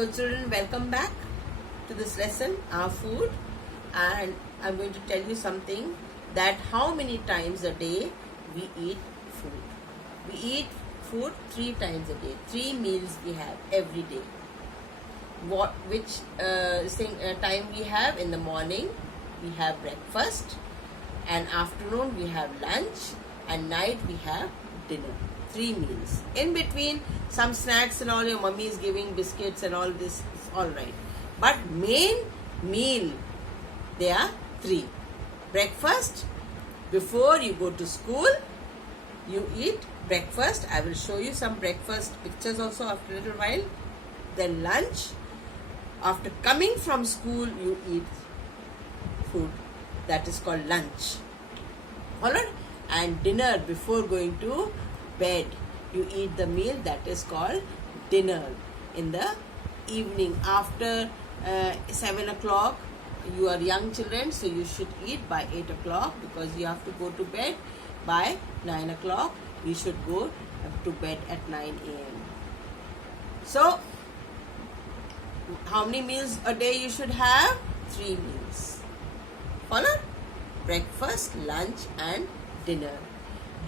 So children, welcome back to this lesson, our food, and I'm going to tell you something, that how many times a day we eat food. We eat food 3 times a day. 3 meals we have every day. Which time we have? In the morning we have breakfast, and afternoon we have lunch, and night we have dinner. 3 meals. In between, some snacks and all, your mummy is giving biscuits and all this, it's all right. But main meal, there are 3. Breakfast, before you go to school, you eat breakfast. I will show you some breakfast pictures also after a little while. Then lunch. After coming from school, you eat food. That is called lunch. Alright? And dinner, before going to bed, you eat the meal that is called dinner. In the evening, after 7 o'clock, you are young children, so you should eat by 8 o'clock, because you have to go to bed by 9 o'clock. You should go to bed at 9 a.m. So, how many meals a day you should have? 3 meals. Follow? Breakfast, lunch and dinner.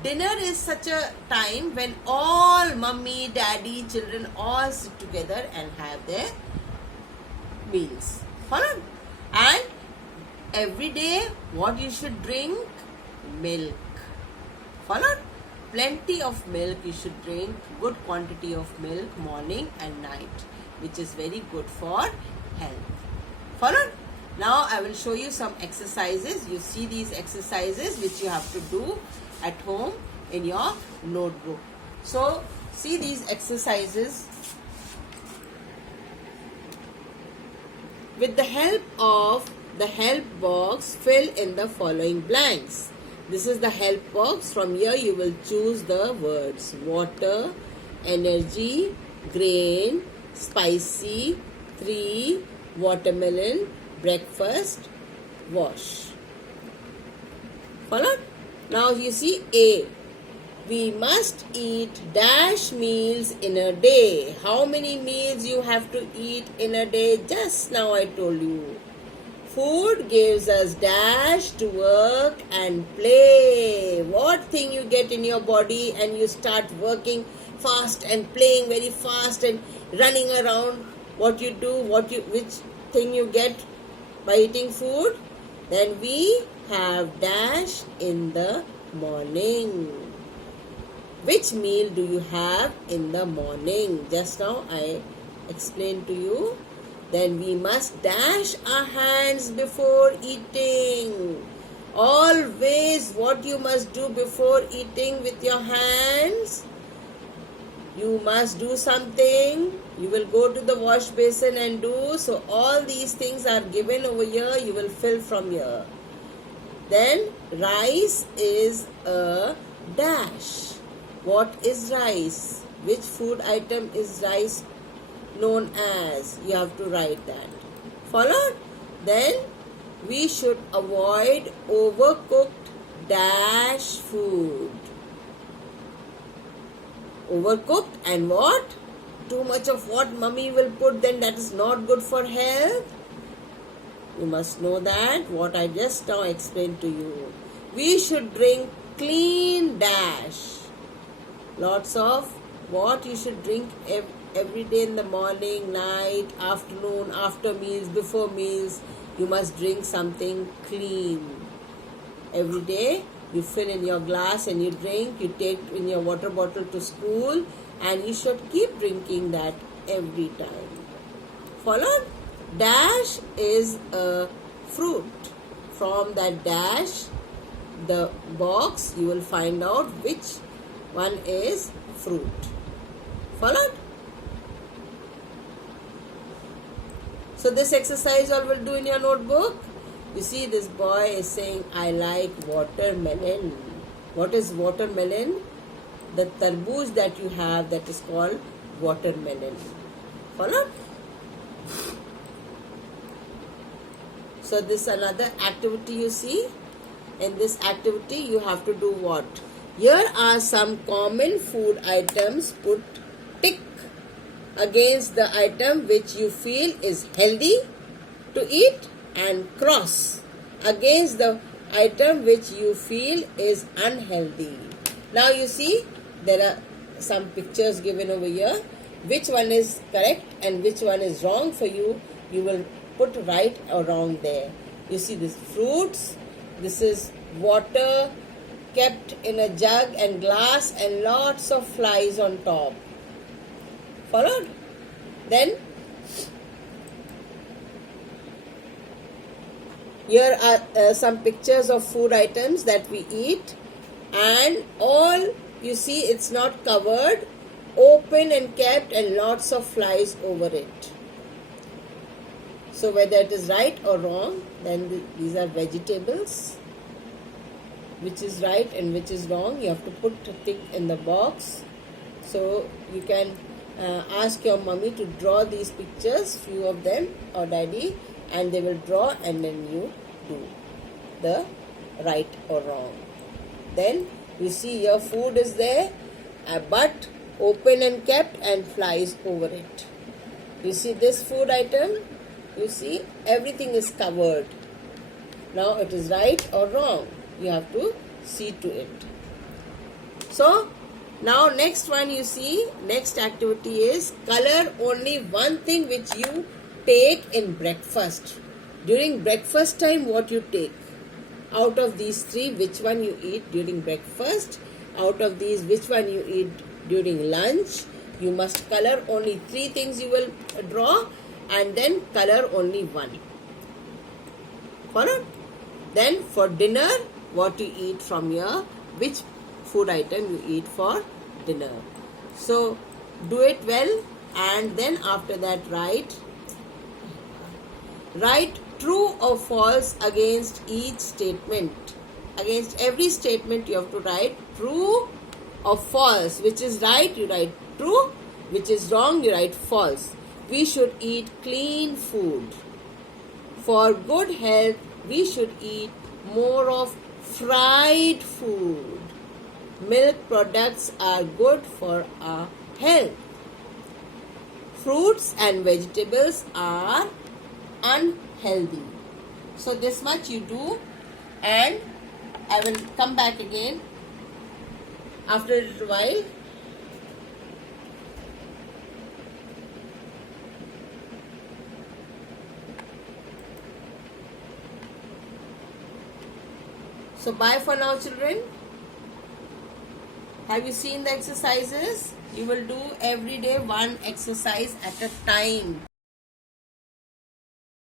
Dinner is such a time when all mummy, daddy, children all sit together and have their meals. Follow? And every day, what you should drink? Milk. Follow? Plenty of milk you should drink. Good quantity of milk morning and night, which is very good for health. Follow? Now I will show you some exercises. You see these exercises which you have to do at home in your notebook. So see these exercises. With the help of the help box, fill in the following blanks. This is the help box. From here you will choose the words: water, energy, grain, spicy, 3, watermelon, breakfast, wash. Follow? Now you see A. We must eat dash meals in a day. How many meals you have to eat in a day? Just now I told you. Food gives us dash to work and play. What thing you get in your body and you start working fast and playing very fast and running around? What you do? Which thing you get by eating food? Then we have dash in the morning. Which meal do you have in the morning? Just now I explained to you. Then we must dash our hands before eating. Always what you must do before eating with your hands? You must do something. You will go to the wash basin and do. So all these things are given over here. You will fill from here. Then rice is a dash. What is rice? Which food item is rice known as? You have to write that. Followed? Then we should avoid overcooked dash food. Overcooked and what? Too much of what mummy will put, then that is not good for health. You must know that, what I just now explained to you. We should drink clean dash. Lots of what you should drink every day in the morning, night, afternoon, after meals, before meals. You must drink something clean. Every day you fill in your glass and you drink. You take in your water bottle to school, and you should keep drinking that every time. Followed? Dash is a fruit. From that dash, the box, you will find out which one is fruit. Followed? So this exercise all will do in your notebook. You see, this boy is saying, I like watermelon. What is watermelon? The tarbooj that you have, that is called watermelon. Follow? So this is another activity you see. In this activity you have to do what? Here are some common food items. Put tick against the item which you feel is healthy to eat, and cross against the item which you feel is unhealthy. Now you see there are some pictures given over here. Which one is correct and which one is wrong for you? You will put right or wrong there. You see this fruits, this is water kept in a jug and glass and lots of flies on top. Followed? Then here are some pictures of food items that we eat, and all you see it's not covered, open and kept, and lots of flies over it. So whether it is right or wrong, then these are vegetables. Which is right and which is wrong, you have to put a tick in the box. So you can ask your mummy to draw these pictures, few of them, or daddy, and they will draw, and then you do the right or wrong. Then you see your food is there, but open and kept and flies over it. You see this food item, you see everything is covered. Now it is right or wrong. You have to see to it. So now next one, you see, next activity is color only one thing which you take in breakfast. During breakfast time, what you take? Out of these three, which one you eat during breakfast? Out of these, which one you eat during lunch? You must color only three things you will draw, and then color only one. Followed? Then for dinner, what you eat from here, which food item you eat for dinner. So do it well, and then after that write true or false against each statement. Against every statement you have to write true or false. Which is right, you write true. Which is wrong, you write false. We should eat clean food. For good health, we should eat more of fried food. Milk products are good for our health. Fruits and vegetables are unhealthy. So this much you do, and I will come back again after a little while. So bye for now, children. Have you seen the exercises? You will do every day one exercise at a time.